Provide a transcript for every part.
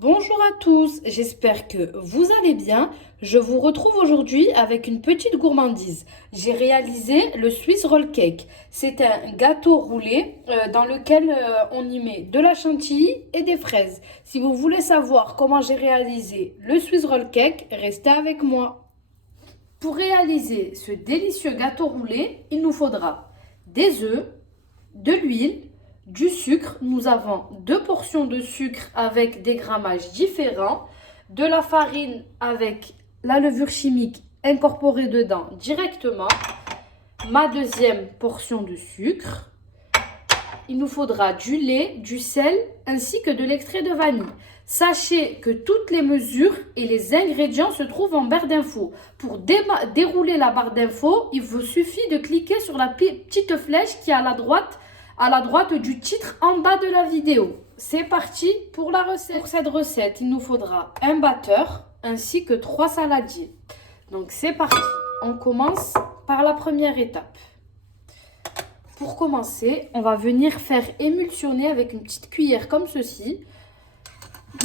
Bonjour à tous, j'espère que vous allez bien. Je vous retrouve aujourd'hui avec une petite gourmandise. J'ai réalisé le Swiss Roll Cake. C'est un gâteau roulé dans lequel on y met de la chantilly et des fraises. Si vous voulez savoir comment j'ai réalisé le Swiss Roll Cake, restez avec moi. Pour réaliser ce délicieux gâteau roulé, il nous faudra des œufs, de l'huile, du sucre. Nous avons 2 portions de sucre avec des grammages différents, de la farine avec la levure chimique incorporée dedans directement, ma deuxième portion de sucre. Il nous faudra du lait, du sel ainsi que de l'extrait de vanille. Sachez que toutes les mesures et les ingrédients se trouvent en barre d'infos. Pour dérouler la barre d'infos, il vous suffit de cliquer sur la petite flèche qui est à la droite du titre en bas de la vidéo. C'est parti pour la recette. Pour cette recette, il nous faudra un batteur ainsi que 3 saladiers. Donc c'est parti. On commence par la première étape. Pour commencer, on va venir faire émulsionner avec une petite cuillère comme ceci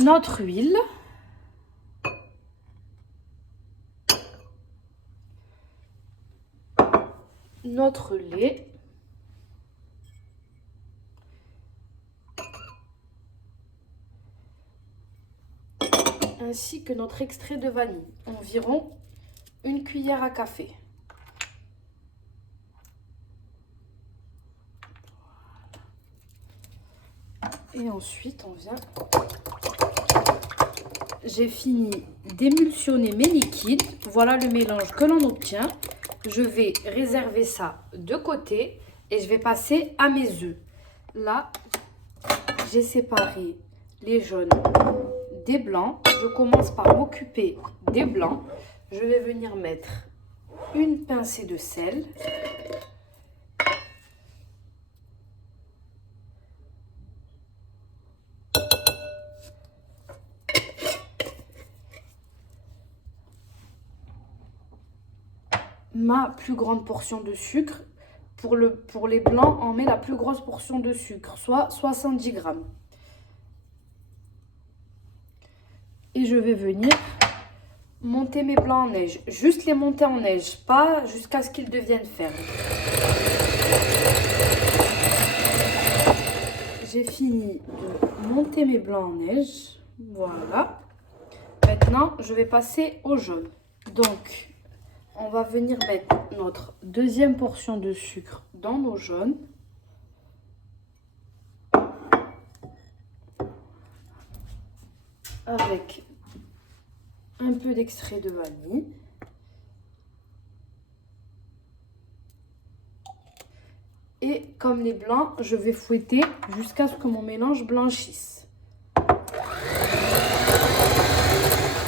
notre huile, notre lait, ainsi que notre extrait de vanille, environ une cuillère à café. Et ensuite, on vient... J'ai fini d'émulsionner mes liquides. Voilà le mélange que l'on obtient. Je vais réserver ça de côté et je vais passer à mes œufs. Là, j'ai séparé les jaunes des blancs. Je commence par m'occuper des blancs. Je vais venir mettre une pincée de sel. Ma plus grande portion de sucre. Pour les blancs, on met la plus grosse portion de sucre, soit 70 grammes. Et je vais venir monter mes blancs en neige. Juste les monter en neige, pas jusqu'à ce qu'ils deviennent fermes. J'ai fini de monter mes blancs en neige. Voilà. Maintenant, je vais passer au jaune. Donc, on va venir mettre notre deuxième portion de sucre dans nos jaunes. Avec un peu d'extrait de vanille. Et comme les blancs, je vais fouetter jusqu'à ce que mon mélange blanchisse.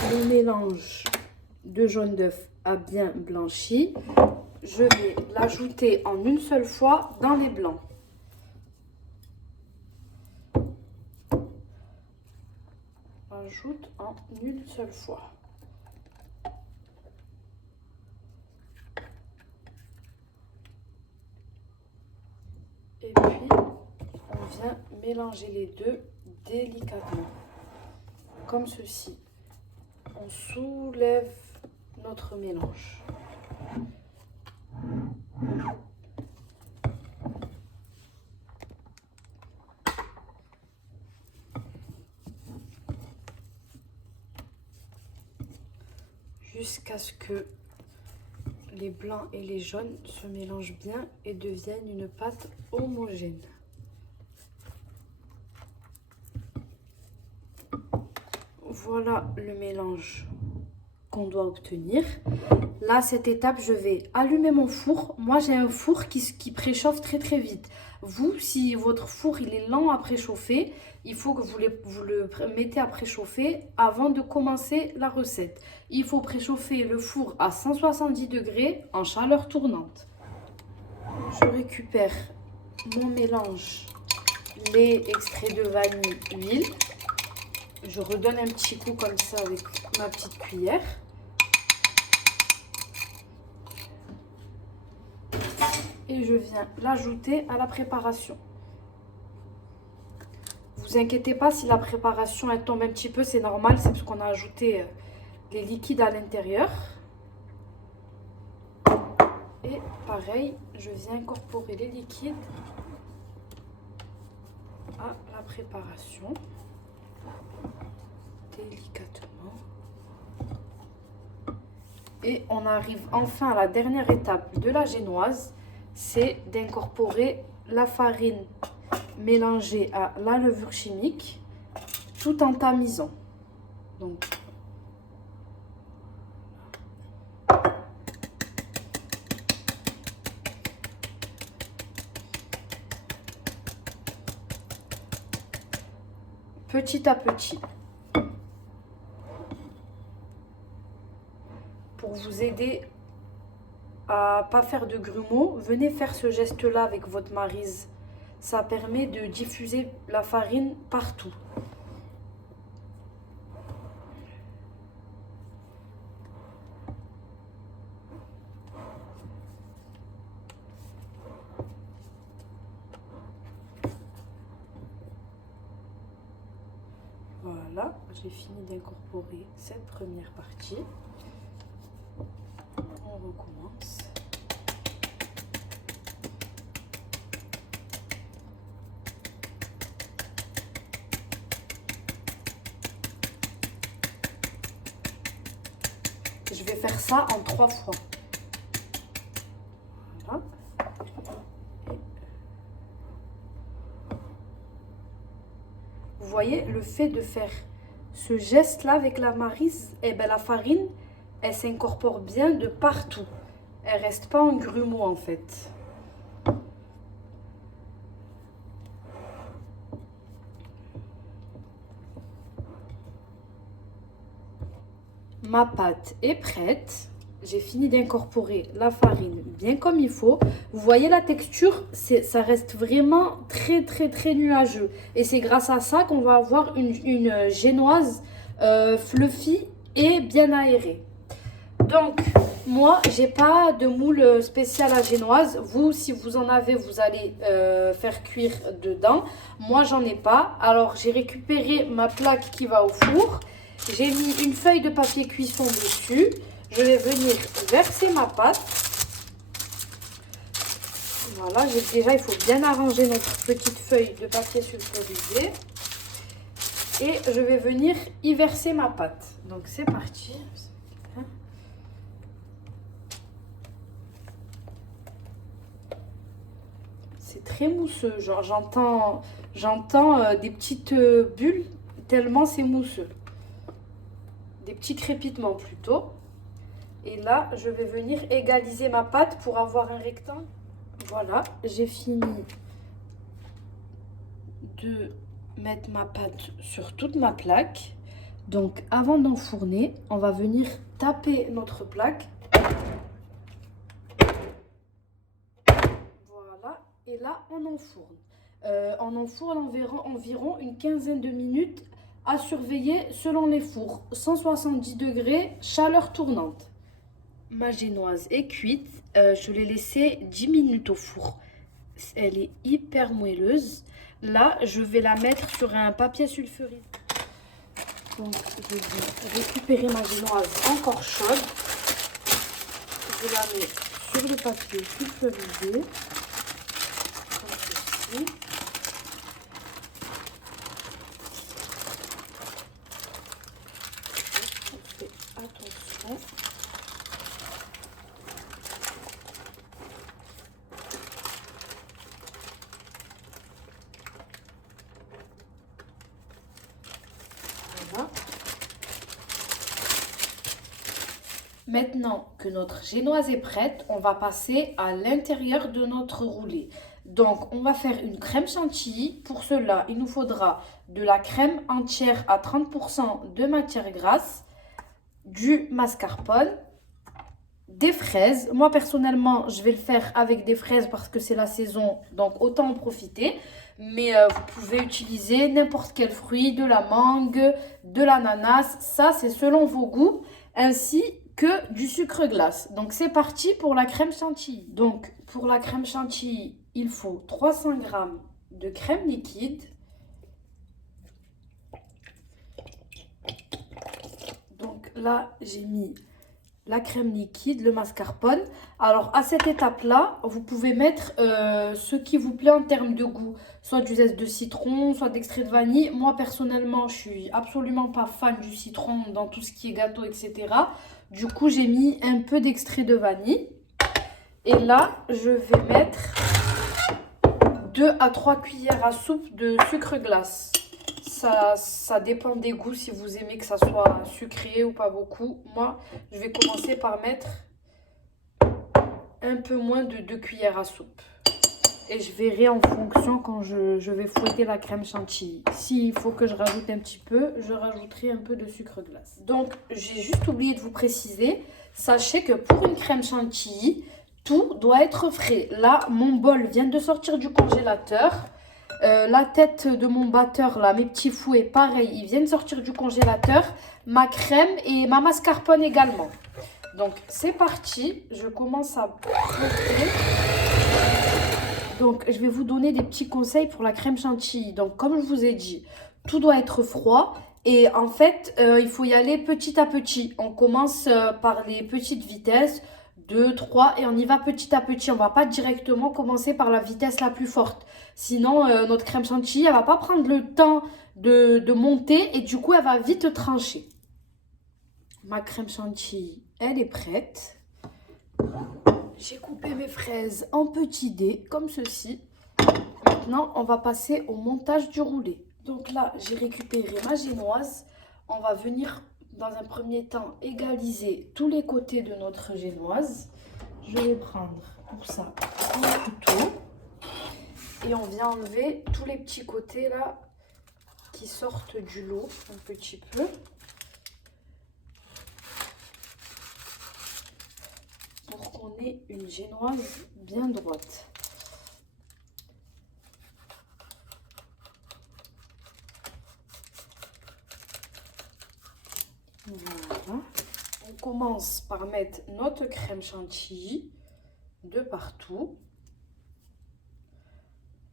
Le mélange de jaune d'œuf a bien blanchi. Je vais l'ajouter en une seule fois dans les blancs. Ajoute en une seule fois. Et puis, on vient mélanger les deux délicatement, comme ceci. On soulève notre mélange. Jusqu'à ce que les blancs et les jaunes se mélangent bien et deviennent une pâte homogène. Voilà le mélange qu'on doit obtenir. Là, à cette étape, je vais allumer mon four. Moi, j'ai un four qui préchauffe très très vite. Vous, si votre four il est lent à préchauffer, il faut que vous le mettez à préchauffer avant de commencer la recette. Il faut préchauffer le four à 170 degrés en chaleur tournante. Je récupère mon mélange lait, extrait de vanille, huile. Je redonne un petit coup comme ça avec ma petite cuillère. Et je viens l'ajouter à la préparation. Vous Vous inquiétez pas si la préparation elle tombe un petit peu, c'est normal, c'est parce qu'on a ajouté les liquides à l'intérieur. Et pareil, je viens incorporer les liquides à la préparation délicatement. Et on arrive enfin à la dernière étape de la génoise, c'est d'incorporer la farine mélangée à la levure chimique tout en tamisant. Donc, petit à petit. Pour vous aider à pas faire de grumeaux, venez faire ce geste-là avec votre maryse. Ça permet de diffuser la farine partout. Voilà, j'ai fini d'incorporer cette première partie. On recommence. Je vais faire ça en 3 fois. Voilà. Vous voyez, le fait de faire ce geste-là avec la maryse, eh ben, la farine, elle s'incorpore bien de partout. Elle reste pas en grumeau en fait. Ma pâte est prête. J'ai fini d'incorporer la farine bien comme il faut. Vous voyez la texture, ça reste vraiment très nuageux. Et c'est grâce à ça qu'on va avoir une génoise fluffy et bien aérée. Donc, moi, j'ai pas de moule spécial à génoise. Vous, si vous en avez, vous allez faire cuire dedans. Moi, j'en ai pas. Alors, j'ai récupéré ma plaque qui va au four. J'ai mis une feuille de papier cuisson dessus. Je vais venir verser ma pâte. Voilà, déjà, il faut bien arranger notre petite feuille de papier sulfurisé. Et je vais venir y verser ma pâte. Donc, c'est parti. C'est très mousseux. Genre, j'entends des petites bulles tellement c'est mousseux. Des petits crépitements plutôt. Et là, je vais venir égaliser ma pâte pour avoir un rectangle. Voilà, j'ai fini de mettre ma pâte sur toute ma plaque. Donc, avant d'enfourner, on va venir taper notre plaque. Voilà, et là, on enfourne. On enfourne environ une quinzaine de minutes à surveiller selon les fours. 170 degrés, chaleur tournante. Ma génoise est cuite. Je l'ai laissée 10 minutes au four. Elle est hyper moelleuse. Là, je vais la mettre sur un papier sulfurisé. Donc, je vais récupérer ma génoise encore chaude. Je la mets sur le papier sulfurisé. Comme ceci. On fait attention. Voilà. Maintenant que notre génoise est prête, on va passer à l'intérieur de notre roulé. Donc, on va faire une crème chantilly. Pour cela, il nous faudra de la crème entière à 30% de matière grasse, du mascarpone, des fraises. Moi, personnellement, je vais le faire avec des fraises parce que c'est la saison, donc autant en profiter. Mais vous pouvez utiliser n'importe quel fruit, de la mangue, de l'ananas. Ça, c'est selon vos goûts, ainsi que du sucre glace. Donc, c'est parti pour la crème chantilly. Donc, pour la crème chantilly, il faut 300 g de crème liquide. là, j'ai mis la crème liquide, le mascarpone. Alors, à cette étape-là, vous pouvez mettre ce qui vous plaît en termes de goût. Soit du zeste de citron, soit d'extrait de vanille. Moi, personnellement, je suis absolument pas fan du citron dans tout ce qui est gâteau, etc. Du coup, j'ai mis un peu d'extrait de vanille. Et là, je vais mettre 2 à 3 cuillères à soupe de sucre glace. Ça dépend des goûts, si vous aimez que ça soit sucré ou pas beaucoup. Moi, je vais commencer par mettre un peu moins de 2 cuillères à soupe. Et je verrai en fonction quand je vais fouetter la crème chantilly. S'il faut que je rajoute un petit peu, je rajouterai un peu de sucre glace. Donc, j'ai juste oublié de vous préciser. Sachez que pour une crème chantilly, tout doit être frais. Là, mon bol vient de sortir du congélateur. La tête de mon batteur, là, mes petits fouets, pareil, ils viennent sortir du congélateur. Ma crème et ma mascarpone également. Donc, c'est parti. Je commence à fouetter. Donc, je vais vous donner des petits conseils pour la crème chantilly. Donc, comme je vous ai dit, tout doit être froid. Et en fait, il faut y aller petit à petit. On commence par les petites vitesses. 2, 3 et on y va petit à petit. On ne va pas directement commencer par la vitesse la plus forte. Sinon, notre crème chantilly, elle ne va pas prendre le temps de monter et du coup, elle va vite trancher. Ma crème chantilly, elle est prête. J'ai coupé mes fraises en petits dés, comme ceci. Maintenant, on va passer au montage du roulé. Donc là, j'ai récupéré ma génoise. On va venir dans un premier temps égaliser tous les côtés de notre génoise. Je vais prendre pour ça un couteau et on vient enlever tous les petits côtés là qui sortent du lot un petit peu. Pour qu'on ait une génoise bien droite. Voilà. On commence par mettre notre crème chantilly de partout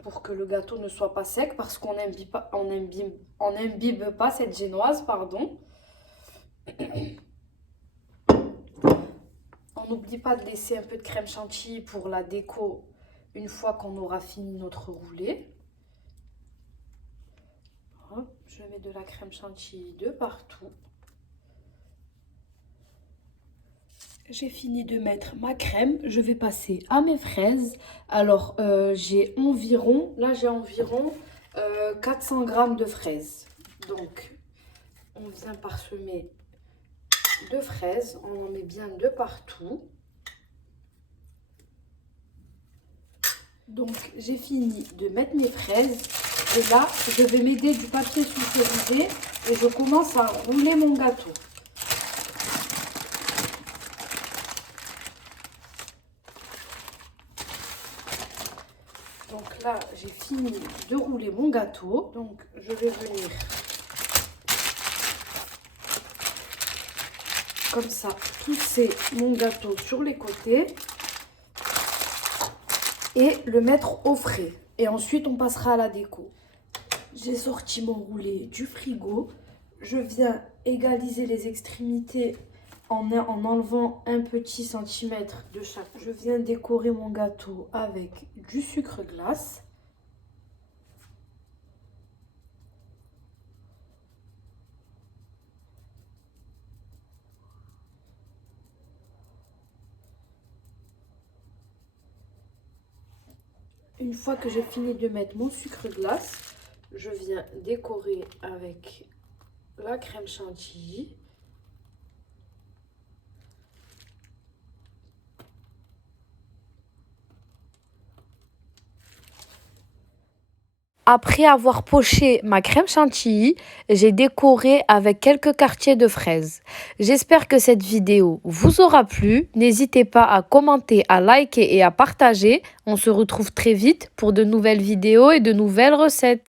pour que le gâteau ne soit pas sec parce qu'on n'imbibe pas, on imbibe pas cette génoise, pardon. On n'oublie pas de laisser un peu de crème chantilly pour la déco une fois qu'on aura fini notre roulé. Hop, je mets de la crème chantilly de partout. J'ai fini de mettre ma crème, je vais passer à mes fraises. Alors, j'ai environ 400 g de fraises. Donc, on vient parsemer de fraises, on en met bien de partout. Donc, j'ai fini de mettre mes fraises. Et là, je vais m'aider du papier sulfurisé et je commence à rouler mon gâteau. Donc là, j'ai fini de rouler mon gâteau. Donc, je vais venir comme ça pousser mon gâteau sur les côtés et le mettre au frais. Et ensuite, on passera à la déco. J'ai sorti mon roulé du frigo. Je viens égaliser les extrémités en enlevant un petit centimètre de chaque. Je viens décorer mon gâteau avec du sucre glace. Une fois que j'ai fini de mettre mon sucre glace, je viens décorer avec la crème chantilly. Après avoir poché ma crème chantilly, j'ai décoré avec quelques quartiers de fraises. J'espère que cette vidéo vous aura plu. N'hésitez pas à commenter, à liker et à partager. On se retrouve très vite pour de nouvelles vidéos et de nouvelles recettes.